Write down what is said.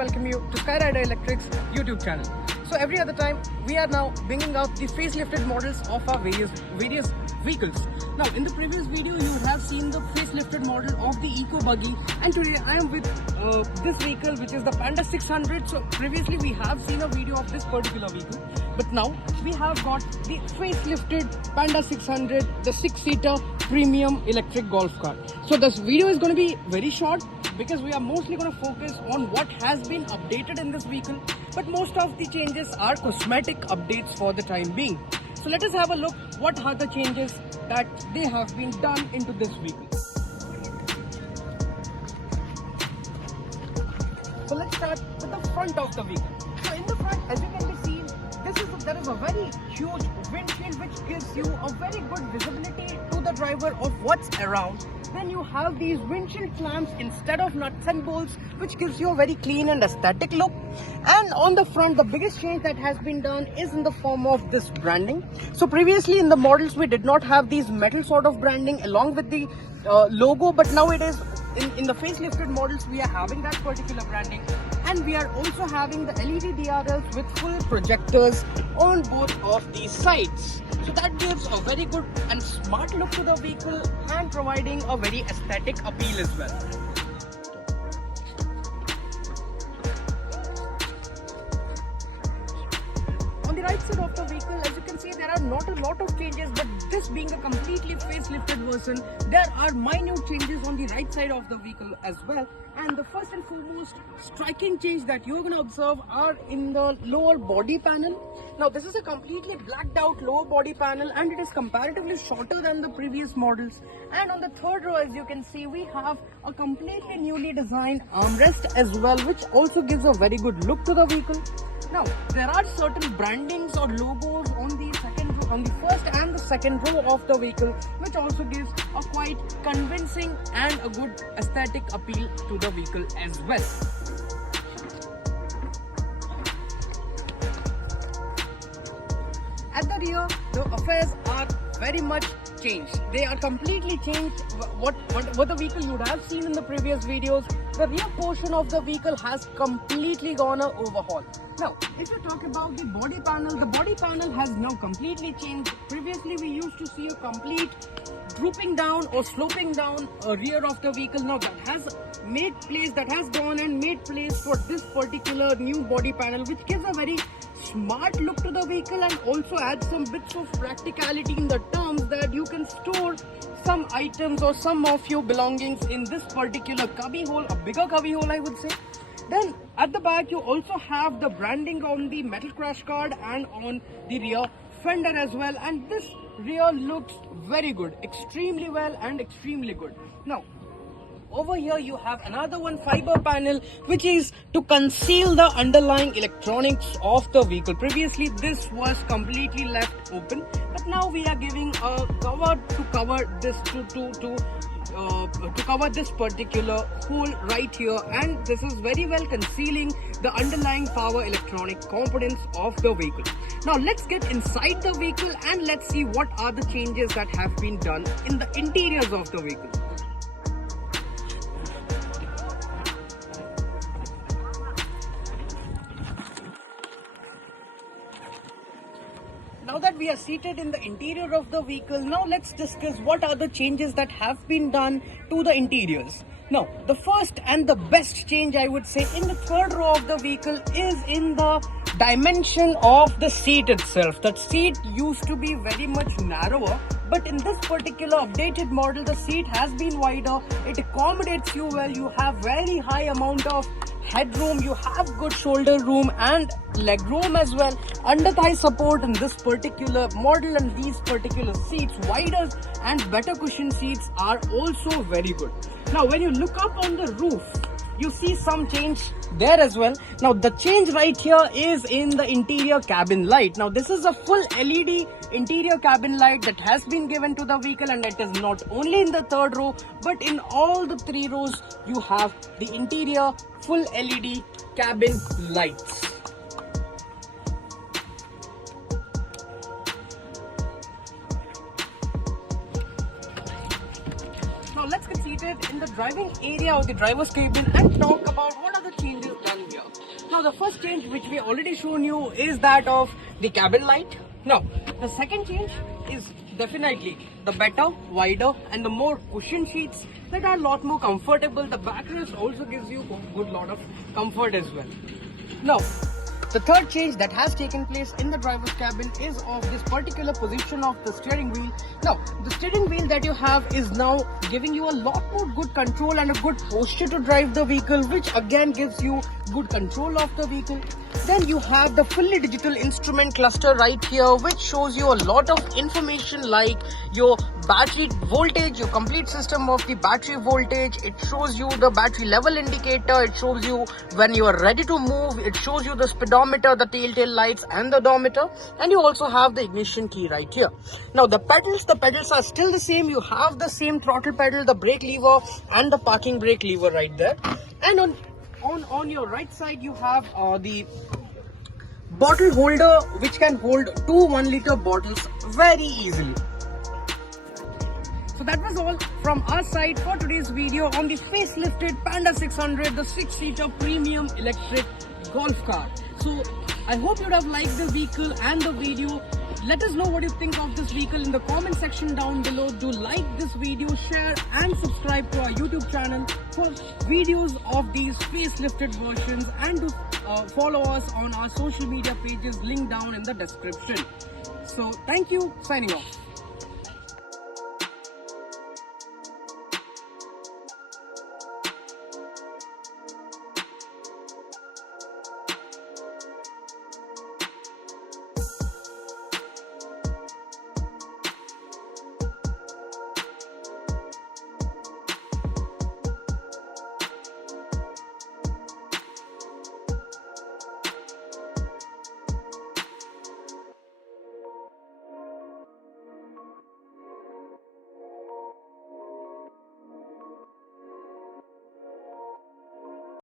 welcome you to SkyyRiderElectric's YouTube channel. So every other time, we are now bringing out the facelifted models of our various vehicles. Now, in the previous video, you have seen the facelifted model of the Eco Buggy, and today I am with this vehicle, which is the Panda600. So previously, we have seen a video of this particular vehicle, but now we have got the facelifted Panda600, the 6-seater premium electric golf cart. So this video is going to be very short because we are mostly going to focus on what has been updated in this vehicle, but most of the changes are cosmetic updates for the time being. So let us have a look what are the changes that they have been done into this vehicle. So let's start with the front of the vehicle. So in the front, as you can be seen, there is a very huge windshield which gives you a very good visibility to the driver of what's around. Then you have these windshield clamps instead of nuts and bolts, which gives you a very clean and aesthetic look. And on the front, the biggest change that has been done is in the form of this branding. So previously in the models, we did not have these metal sort of branding along with the logo, but now it is in the facelifted models, we are having that particular branding. And we are also having the LED DRLs with full projectors on both of these sides. So that gives a very good and smart look to the vehicle and providing a very aesthetic appeal as well. On the right side of the vehicle, as you can see, there are not a lot of changes, but this being a completely facelifted version, there are minute changes on the right side of the vehicle as well. And the first and foremost striking change that you're going to observe are in the lower body panel. Now this is a completely blacked out lower body panel, and it is comparatively shorter than the previous models. And on the third row, as you can see, we have a completely newly designed armrest as well, which also gives a very good look to the vehicle. Now, there are certain brandings or logos on the first and the second row of the vehicle, which also gives a quite convincing and a good aesthetic appeal to the vehicle as well. At the rear, the affairs are very much changed. They are completely changed. What the vehicle you would have seen in the previous videos, the rear portion of the vehicle has completely gone an overhaul. Now, if you talk about the body panel has now completely changed. Previously, we used to see a complete drooping down or sloping down rear of the vehicle. Now that has gone and made place for this particular new body panel, which gives a very smart look to the vehicle and also adds some bits of practicality in the terms that you can store some items or some of your belongings in this particular cubby hole, a bigger cubby hole I would say. Then at the back, you also have the branding on the metal crash guard and on the rear fender as well, and this rear looks very good, extremely well and extremely good. Now over here you have another one fiber panel, which is to conceal the underlying electronics of the vehicle. Previously this was completely left open, but now we are giving a cover to cover this to cover this particular hole right here, and this is very well concealing the underlying power electronic components of the vehicle. Now let's get inside the vehicle and let's see what are the changes that have been done in the interiors of the vehicle. Now that we are seated in the interior of the vehicle, now let's discuss what are the changes that have been done to the interiors. Now, the first and the best change I would say in the third row of the vehicle is in the dimension of the seat itself. That seat used to be very much narrower, but in this particular updated model, the seat has been wider. It accommodates you well. You have very high amount of headroom, you have good shoulder room and leg room as well. Under thigh support in this particular model, and these particular seats, wider and better cushion seats, are also very good. Now when you look up on the roof, you see some change there as well. Now the change right here is in the interior cabin light. Now this is a full LED interior cabin light that has been given to the vehicle, and it is not only in the third row but in all the three rows you have the interior full LED cabin lights. Now let's get seated in the driving area of the driver's cabin and talk about what are the changes done here. here. Now the first change which we already shown you is that of the cabin light. Now the second change is definitely the better, wider and the more cushion seats that are a lot more comfortable. The backrest also gives you a good lot of comfort as well. Now the third change that has taken place in the driver's cabin is of this particular position of the steering wheel. Now, the steering wheel that you have is now giving you a lot more good control and a good posture to drive the vehicle, which again gives you good control of the vehicle. Then you have the fully digital instrument cluster right here, which shows you a lot of information like your battery voltage, your complete system of the battery voltage. It shows you the battery level indicator. It shows you when you are ready to move. It shows you the speedometer, the telltale lights and the odometer. And you also have the ignition key right here. Now the pedals are still the same. You have the same throttle pedal, the brake lever and the parking brake lever right there. And on your right side you have the bottle holder, which can hold 2 1-liter bottles very easily. So that was all from our side for today's video on the facelifted Panda600, the 6-seater premium electric golf car. So I hope you'd have liked the vehicle and the video. Let us know what you think of this vehicle in the comment section down below. Do like this video, share and subscribe to our YouTube channel for videos of these facelifted versions, and to follow us on our social media pages linked down in the description. So thank you, signing off.